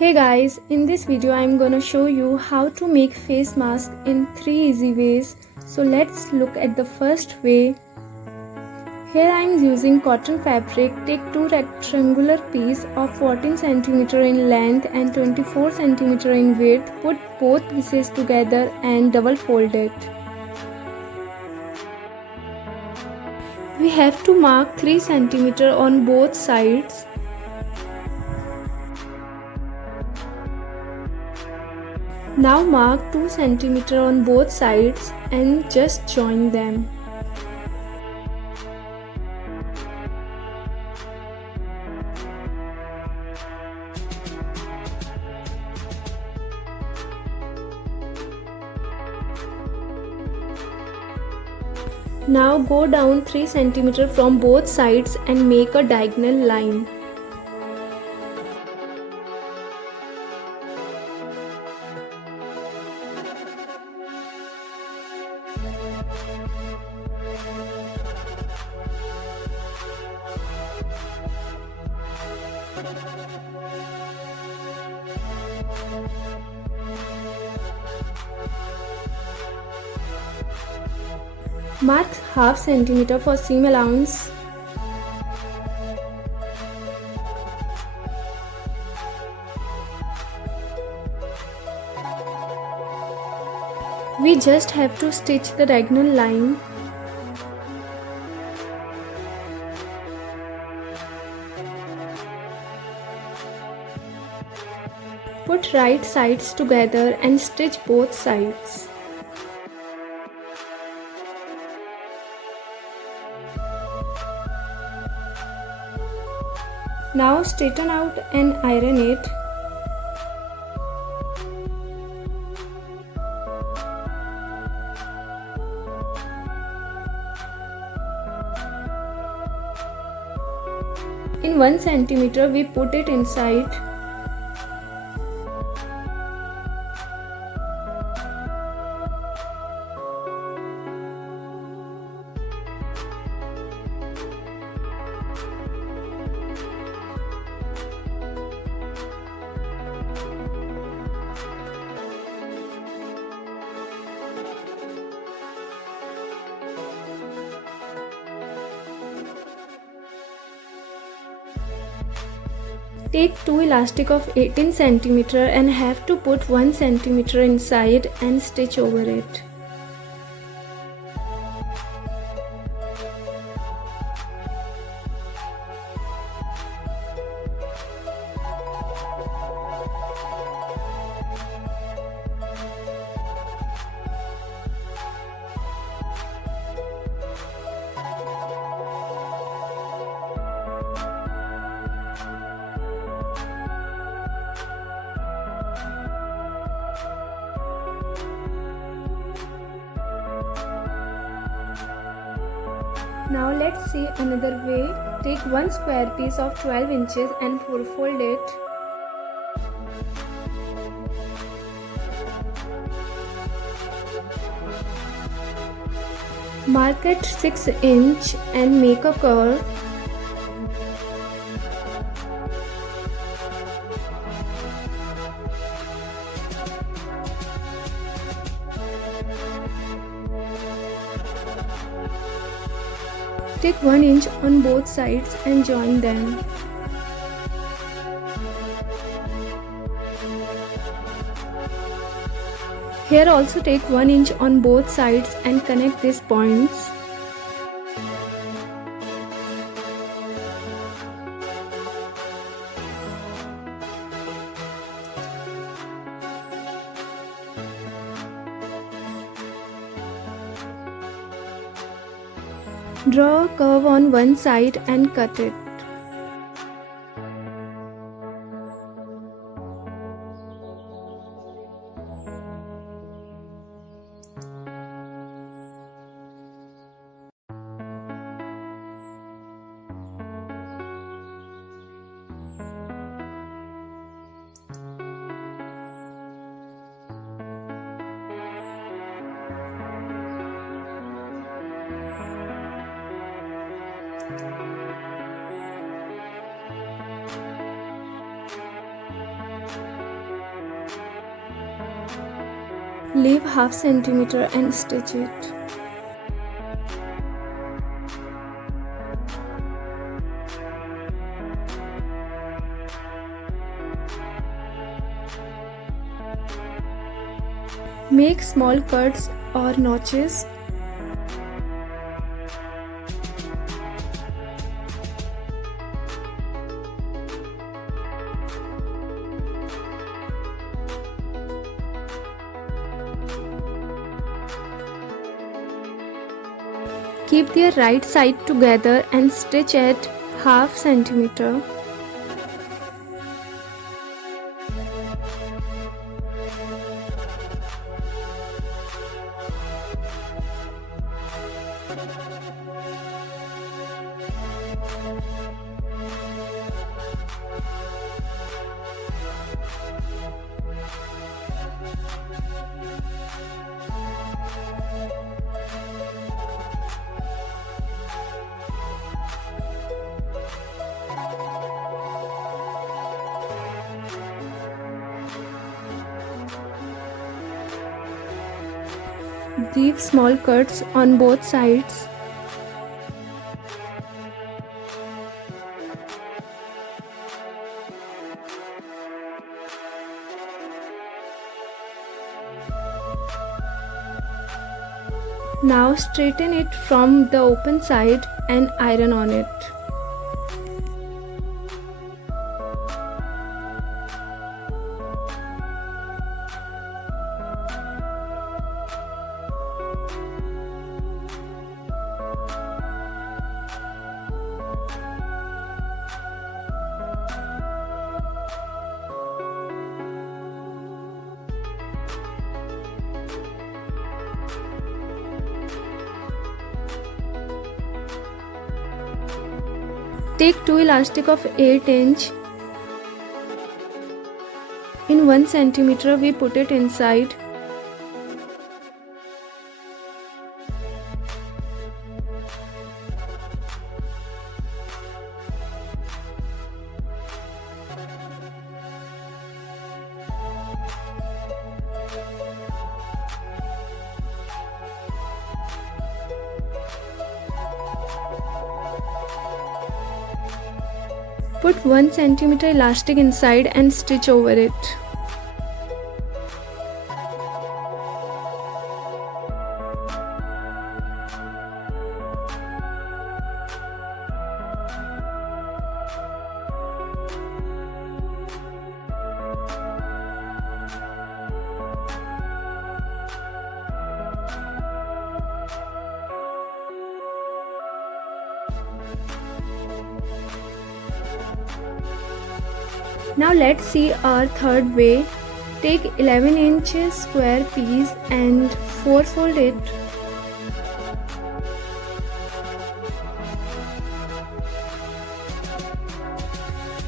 Hey guys, in this video I am gonna show you how to make face mask in 3 easy ways. So let's look at the first way. Here I am using cotton fabric. Take 2 rectangular pieces of 14 cm in length and 24 cm in width. Put both pieces together and double fold it. We have to mark 3 cm on both sides. Now mark 2 cm on both sides and just join them. Now go down 3 cm from both sides and make a diagonal line. Mark half centimeter for seam allowance. We just have to stitch the diagonal line. Put right sides together and stitch both sides. Now straighten out and iron it. In 1 centimeter we put it inside. Take 2 elastic of 18 cm and have to put 1 cm inside and stitch over it. Now let's see another way. Take one square piece of 12 inches and fold it. Mark at 6 inch and make a curve. Take 1 inch on both sides and join them. Here also take 1 inch on both sides and connect these points. Draw a curve on one side and cut it. Leave half centimeter and stitch it. Make small cuts or notches. Keep their right side together and stitch at half centimeter. Give small cuts on both sides. Now straighten it from the open side and iron on it. Take two elastic of 8 inch. In 1 centimeter we put it inside. Put 1 centimeter elastic inside and stitch over it. Now let's see our third way. Take 11 inches square piece and 4-fold it.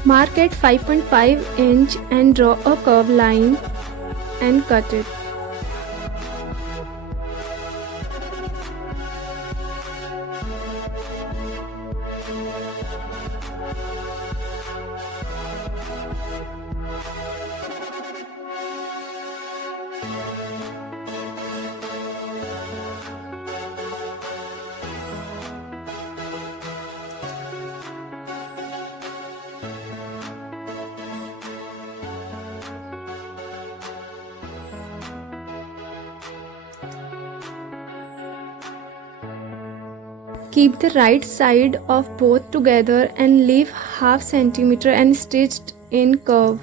Mark at 5.5 inch and draw a curved line and cut it. Keep the right side of both together and leave half centimeter and stitched in curve.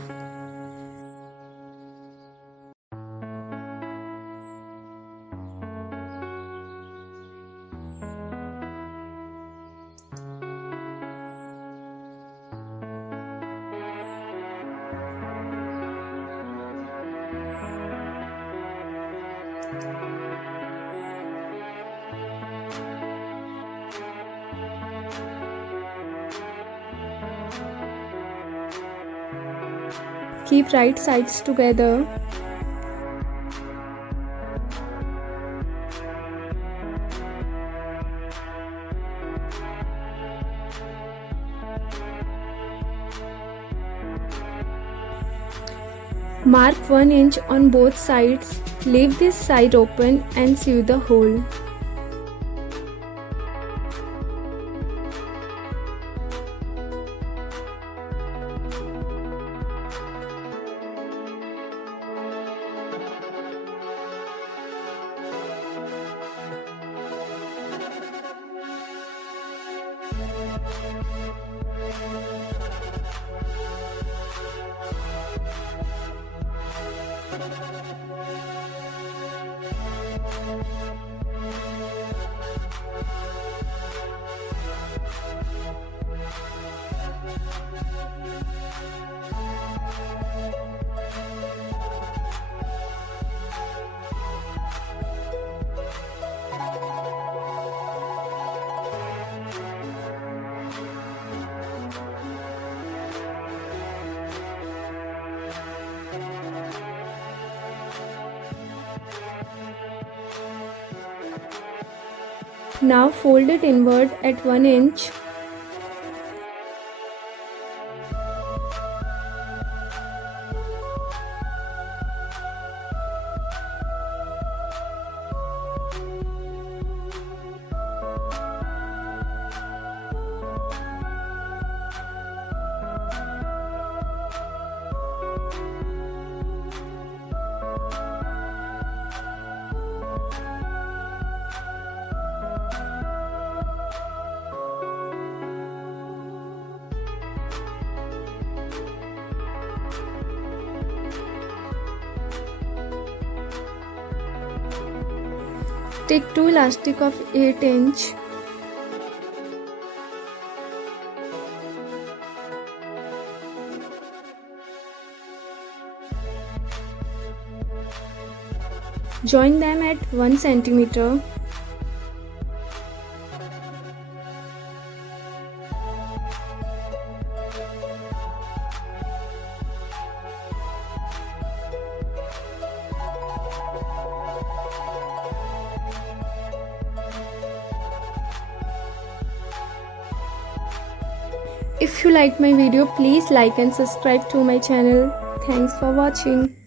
Keep right sides together. Mark 1 inch on both sides. Leave this side open and sew the hole. Now fold it inward at 1 inch. Take two elastic of 8 inch. Join them at 1 centimeter. If you like my video, please like and subscribe to my channel. Thanks for watching.